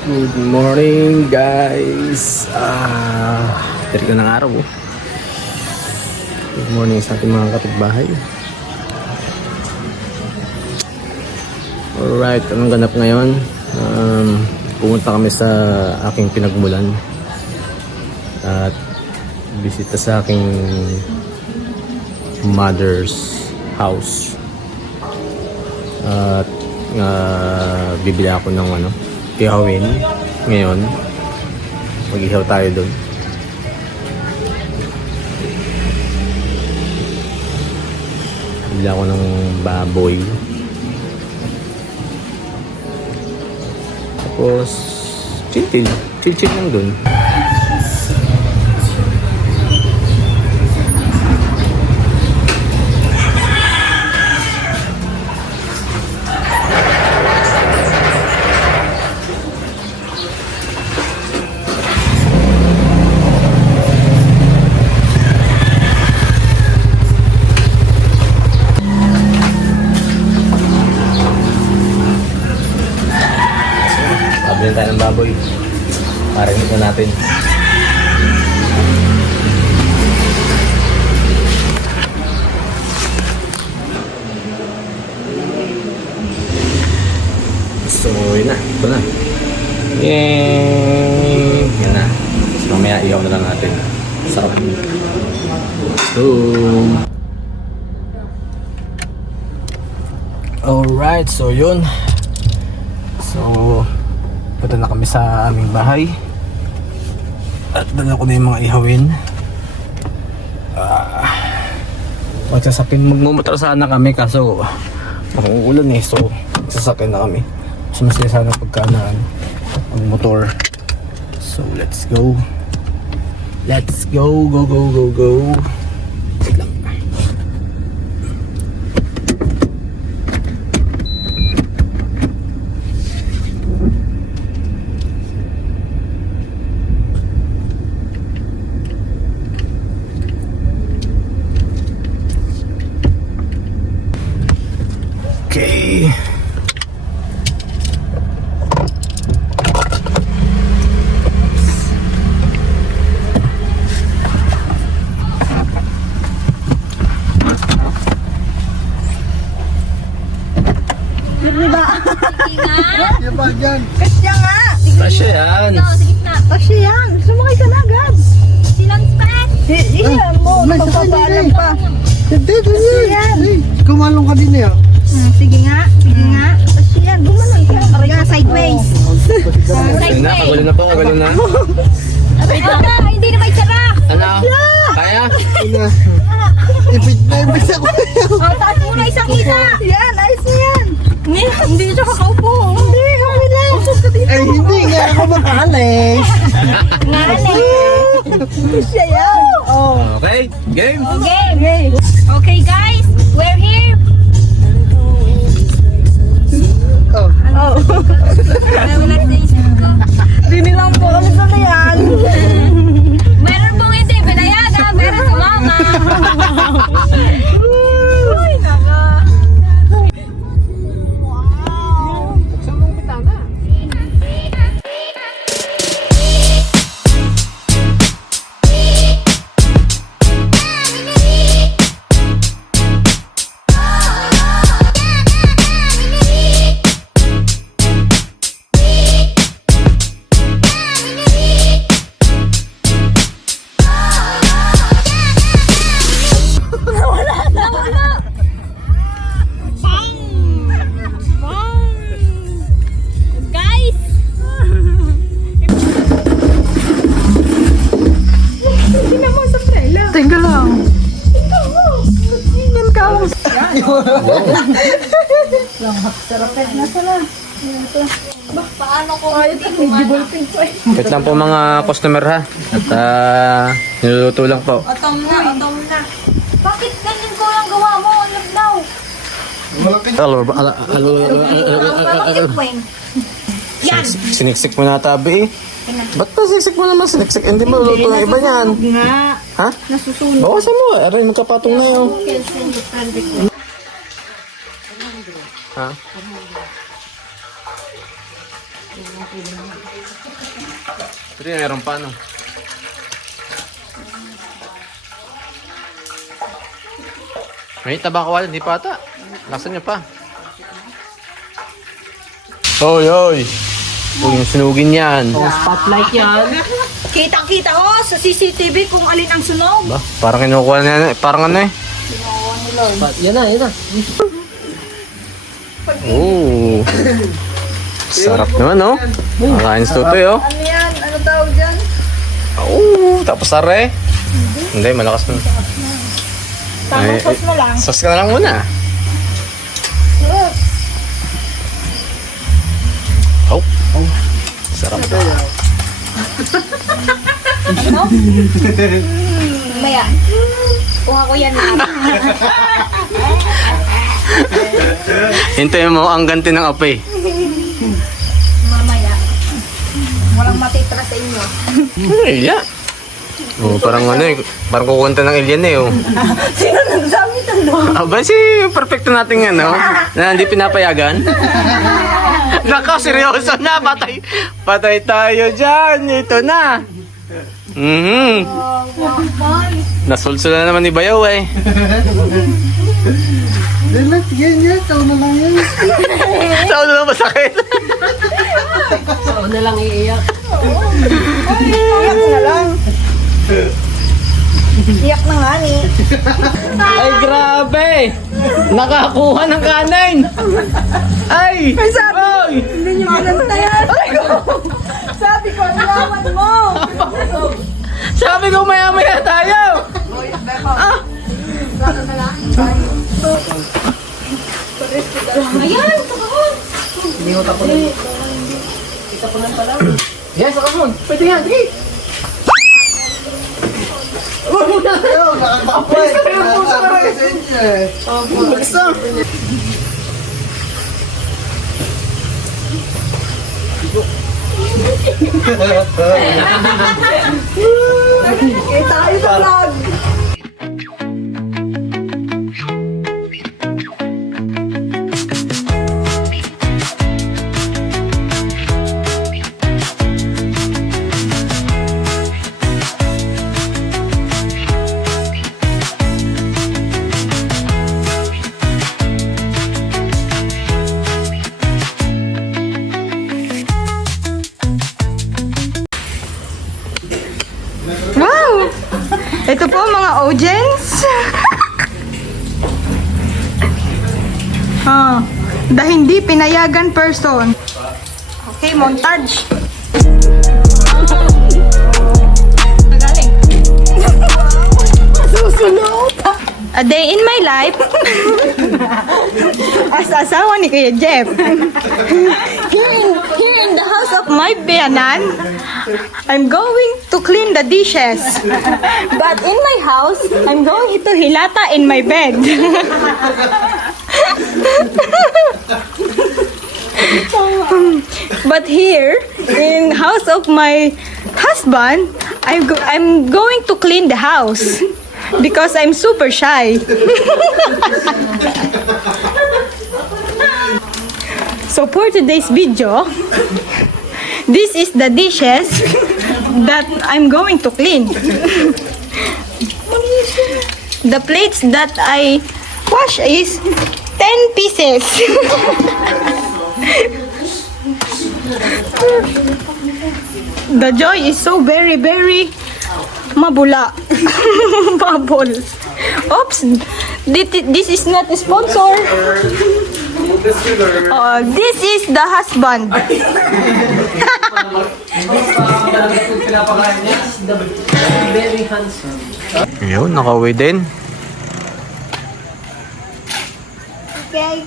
Good morning guys. Tiri ng araw. Good morning sa ating mga kapitbahay. Alright, anong ganap ngayon? Pumunta kami sa aking pinagmulan at bisita sa aking mother's house. At bibili ako ng ihawin ngayon. Mag-ihaw tayo doon. Bibili ako ng baboy. Tapos chill lang doon. Pabili tayo ng baboy para ito natin. So yun na, ito na. Yay! Yan na. So mamaya ihaw na lang natin. Sarap. So alright, so yun. So punta na kami sa aming bahay at dala ko na yung mga ihawin. Magmumotor sana kami kaso makuulan so magsasakyan na kami. So masaya sana pagkanaan ang motor. So let's go. Let's go. Wait lang. Okay. Yan ba dyan? Kasya nga! Kasya yan. Kasya yan! Sumakay ka na agad! Silang spat! Iyan mo! May Pagpapaalam sasali pa! Hindi, ganyan. Hey, kumalong ka din eh. Sige nga! Kasya yan! Gumanon ka! Aray ka, sideways! Ayun na, kagalo na po, kagalo na. Aray ka! Hindi na may sara! Ano? Kaya? Ipit na ipit ako. Taas muna isang isa! Yan! Ayos na yan! Hindi siya kakaupo! Hindi! Okay lang! Usap ka dito! Ay, hindi nga ako makaalis. Kasya yan! Oh! Okay, game. Okay! Okay guys! We're here! Oh. Oh! Binilang po kami sa yan! Meron pong hindi pinayada! Meron sumama! Uy! Naka! Guys! Tingnan mo sa trailer! Tingnan lang! Tingnan ka! Sarapet na sana! Paano ko Ay, ito, medyo ballpen ko eh. Wait lang po mga customer ha. At niluluto lang po. Atom na! Bakit ganyan ko lang gawa mo? Naglaw! Yan! Siniksik mo na tabi eh. Ba't pa siniksik mo naman? Siniksik, hindi mo luto ng iba niyan. Nga! Ha? Nasusunog. Bawasan mo. Aray, magkapatong na yun. Ha? Pero yun, meron pa, no? May tabako wala, hindi pa ata. Laksan niyo pa. Hoy, hoy! Huwag yung sunugin yan. Spotlight yan. Kitang-kita ko sa CCTV kung alin ang sunog. Ba? Parang kinukuha na, parang ano eh. Yan na, yan na. Oo. Sarap naman, no? Makain sa tutoy, oh. Ano yan? Ano tawag dyan? Oo. Tapos are. Hindi, malakas na. Tamang sauce mo lang. Sauce ka na lang muna. Oh. Sarap na. Maya. Kuha ko yan lang. Hintayin mo ang ganti ng apoy. Mamaya. Walang matitra sa inyo. Ilya. Oh, parang ano eh. Parang kukunta ng Ilya na eh. Oh. Sino nagsabi ito, no? Aba, si perfecto natin yan, no? Na hindi pinapayagan. Naka, seryoso na. Patay. Patay tayo dyan. Ito na. Nasulso na naman ni Bayaw eh. Relax, yan. Tao na lang yan. Saan na lang masakit? Tao na lang iiyak. Iyak na lang. Iyak na nga ni. Ay, grabe! Nakakuha ng kanin! Ay! Ay, sabi! Ay! Hindi niyo pinantayan. Sabi ko, alawan mo. Sabi ko maya-maya tayo! Ah! Ayan, takahon. Hindi ko tapunan. Itapunan pa lang. Yes, akamon. Pwede yan, sige. Ayaw, nakakapoy. Nakakapoy sa inyo eh. Basta! Kita kayo sa vlog. Wow! Ito po mga audience. The hindi pinayagan person. Okay, montage. Magaling. Susunod. A day in my life. As asawa ni Kuya Jeff. Here in the house of my biyanan, I'm going to clean the dishes. But in my house, I'm going to hilata in my bed. But here, in house of my husband, I'm going to clean the house. Because I'm super shy. So for today's video, this is the dishes that I'm going to clean. The plates that I wash is 10 pieces. The joy is so very, very mabula. Bubble. Oops. This is not a sponsor. This is the husband. Very handsome. Yun, nakauwi din. Okay.